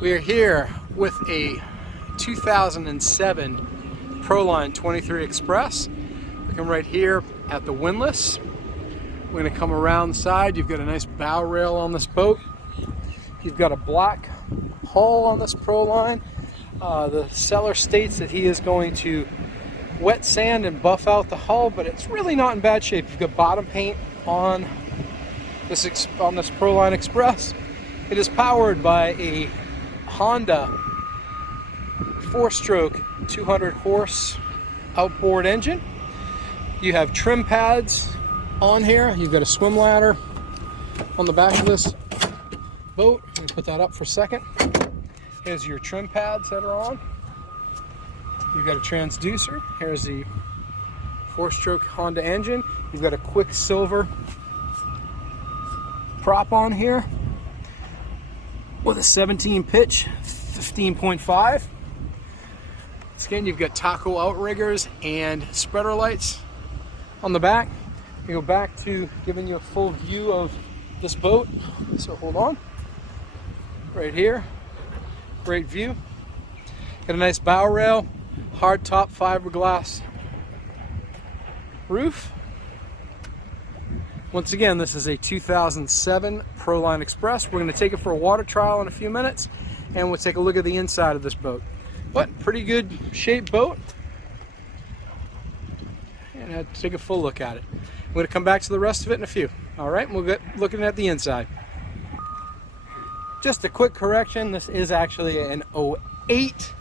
We are here with a 2007 Proline 23 Express. Looking right here at the windlass. We're going to come around the side. You've got a nice bow rail on this boat. You've got a black hull on this Proline. The seller states that he is going to wet sand and buff out the hull, but it's really not in bad shape. You've got bottom paint on this Proline Express. It is powered by a Honda 4-stroke 200 horse outboard engine. You have trim pads on here. You've got a swim ladder on the back of this boat. Let me put that up for a second. Here's your trim pads that are on. You've got a transducer. Here's the 4-stroke Honda engine. You've got a Quicksilver prop on here with a 17 pitch, 15.5. Again, you've got taco outriggers and spreader lights on the back. You go back to giving you a full view of this boat. So hold on. Right here, great view. Got a nice bow rail, hard top fiberglass roof. Once again, this is a 2007 Proline Express. We're going to take it for a water trial in a few minutes, and we'll take a look at the inside of this boat. But pretty good shaped boat, and I'll take a full look at it. I'm going to come back to the rest of it in a few. All right, we'll get looking at the inside. Just a quick correction, this is actually an 08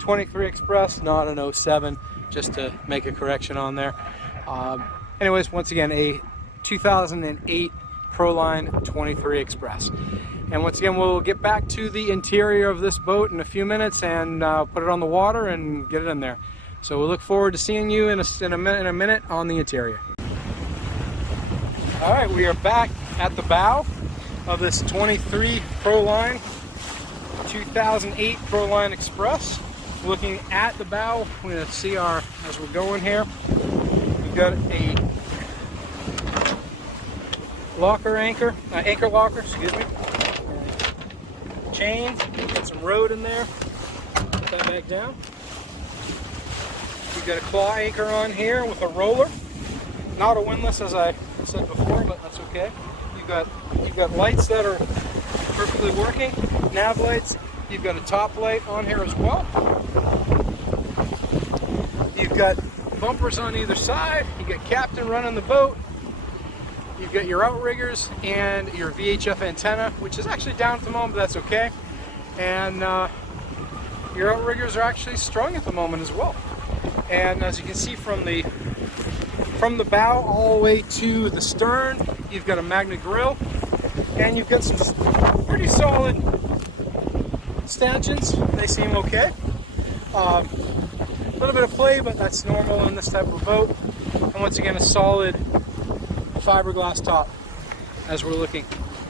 23 Express, not an 07, just to make a correction on there. Anyways, once again, a 2008 Proline 23 Express. And once again, we'll get back to the interior of this boat in a few minutes and put it on the water and get it in there. So we'll look forward to seeing you in a minute on the interior. All right, we are back at the bow of this 23 Proline 2008 Proline Express. Looking at the bow, we're going to see as we're going here, we've got a anchor locker, excuse me. Chains, got some road in there. Put that back down. We've got a claw anchor on here with a roller. Not a windlass, as I said before, but that's okay. You've got lights that are perfectly working, nav lights. You've got a top light on here as well. You've got bumpers on either side. You've got captain running the boat. You've got your outriggers and your VHF antenna, which is actually down at the moment, but that's okay. And your outriggers are actually strung at the moment as well. And as you can see from the bow all the way to the stern, you've got a magnet grill, and you've got some pretty solid stanchions. They seem okay. A little bit of play, but that's normal in this type of boat. And once again, a solid fiberglass top as we're looking.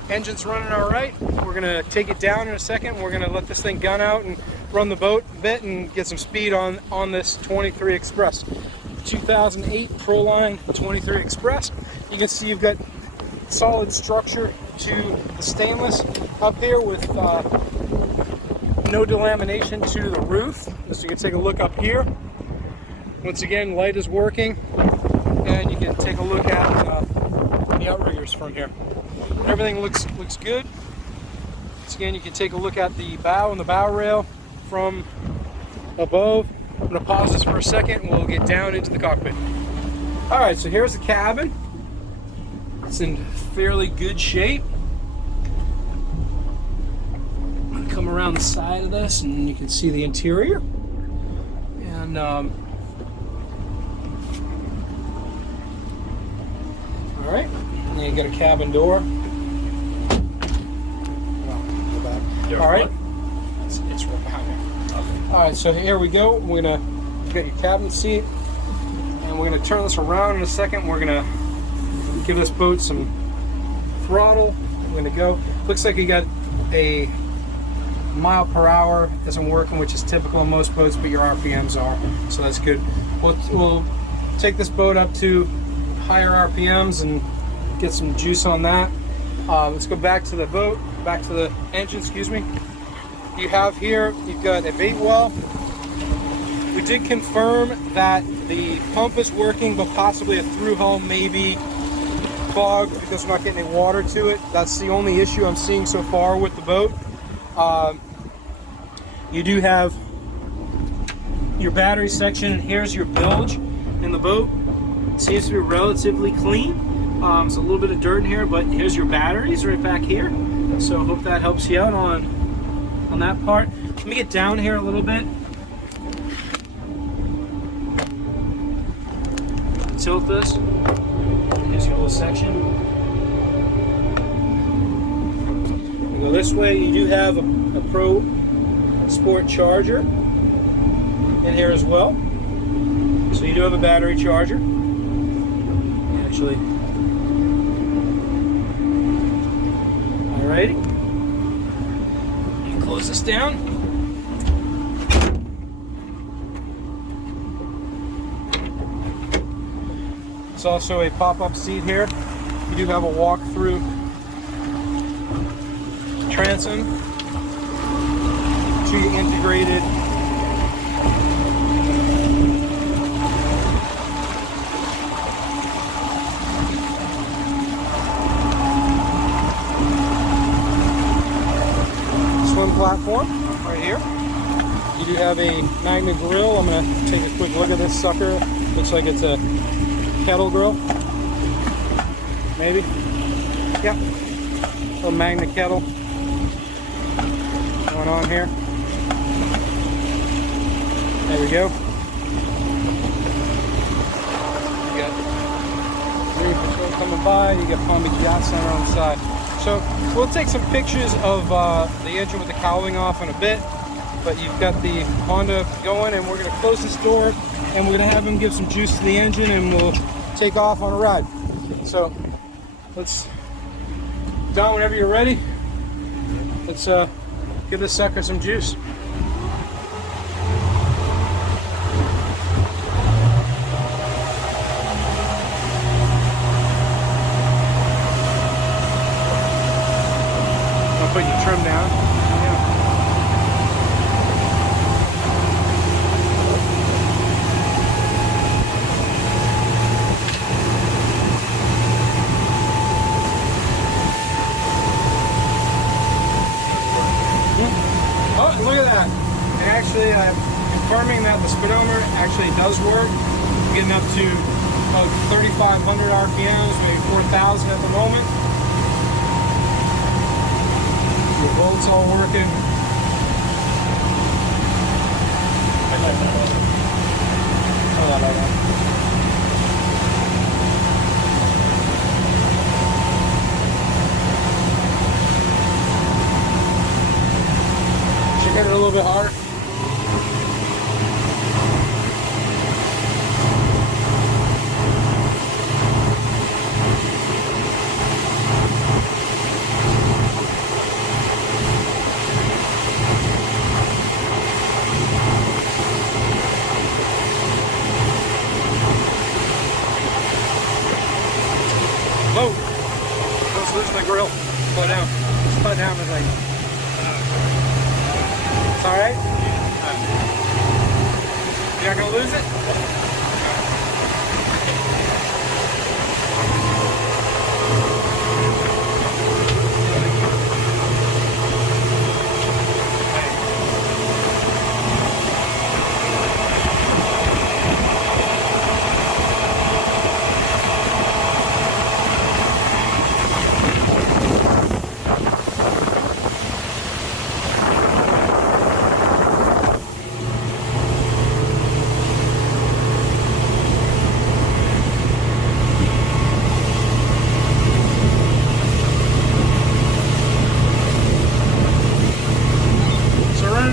Engine's running all right. We're gonna take it down in a second. We're gonna let this thing gun out and run the boat a bit and get some speed on this 23 Express. 2008 Proline 23 Express. You can see you've got solid structure to the stainless up here with no delamination to the roof. So you can take a look up here. Once again, light is working, and you can take a look at the outriggers from here. Everything looks good. Once again, you can take a look at the bow and the bow rail from above. I'm going to pause this for a second and we'll get down into the cockpit. Alright, so here's the cabin. It's in fairly good shape. I'm going to come around the side of this and you can see the interior. And alright, and then you got a cabin door. Alright, it's right behind there. Alright, so here we go. We're going to get your cabin seat, and we're going to turn this around in a second. We're going to give this boat some throttle. We're going to go. Looks like you got a mile per hour isn't working, which is typical of most boats, but your RPMs are, so that's good. We'll take this boat up to higher RPMs and get some juice on that. Let's go back to the boat, back to the engine, excuse me. you have here, you've got a bait well. We did confirm that the pump is working, but possibly a through hull may be clogged because we're not getting any water to it. That's the only issue I'm seeing so far with the boat. You do have your battery section, and here's your bilge in the boat. It seems to be relatively clean. There's a little bit of dirt in here, but here's your batteries right back here. So I hope that helps you out on that part. Let me get down here a little bit. Tilt this. Here's your little section. We go this way. You do have a Pro Sport charger in here as well. So you do have a battery charger. Actually, alrighty. You can close this down. It's also a pop-up seat here. You do have a walk-through transom to your integrated swim platform right here. You do have a Magna grill. I'm going to take a quick look at this sucker. Looks like it's a kettle grill, maybe. Yep, little Magna kettle going on here. There we go. You got Grady Patrol coming by. You got Pop Yachts Center on the side. So we'll take some pictures of the engine with the cowling off in a bit. But you've got the Honda going, and we're going to close this door, and we're going to have him give some juice to the engine, and we'll take off on a ride. So let's, Don, whenever you're ready, let's give this sucker some juice. I'll put your trim down. Look at that. And actually, I'm confirming that the speedometer actually does work. We're getting up to about 3,500 RPMs, maybe 4,000 at the moment. The bolts all working. Hit it a little bit harder. Whoa! Let's lose my grill. Slow down. Slow down the thing. All right? You're not going to lose it?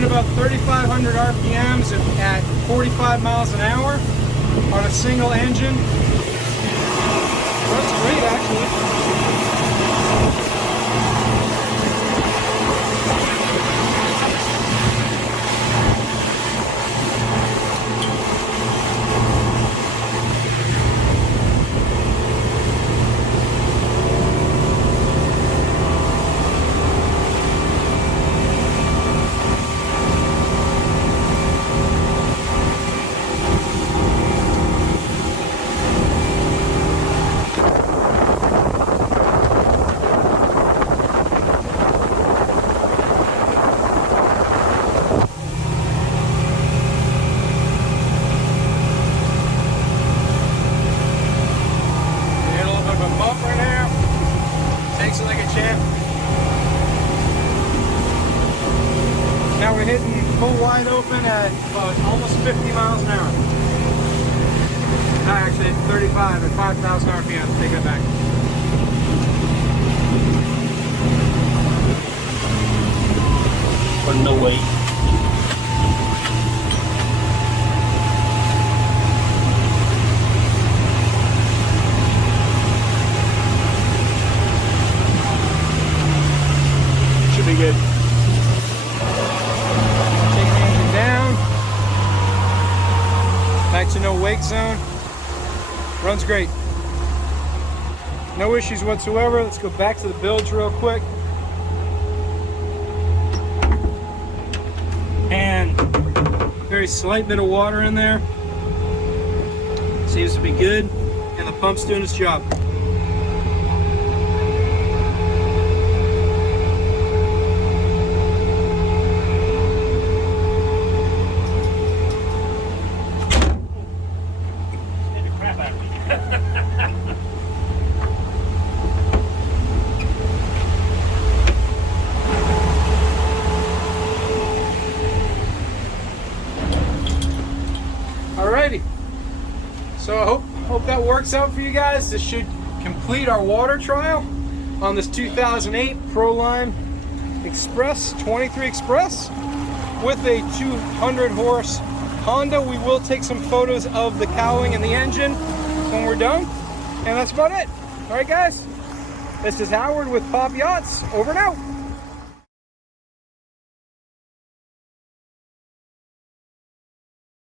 About 3,500 RPMs at 45 miles an hour on a single engine. That's great, actually. Now we're hitting full wide open at almost 50 miles an hour. No, actually it's 35 at 5,000 RPM. Take that back. For no way. Should be good. Taking the engine down. Back to no wake zone. Runs great. No issues whatsoever. Let's go back to the bilge real quick. And very slight bit of water in there. Seems to be good. And the pump's doing its job. Alrighty, so I hope that works out for you guys. This should complete our water trial on this 2008 Proline Express 23 Express with a 200 horse Honda. We will take some photos of the cowling and the engine when we're done, and that's about it. Alright guys, this is Howard with Pop Yachts, over and out.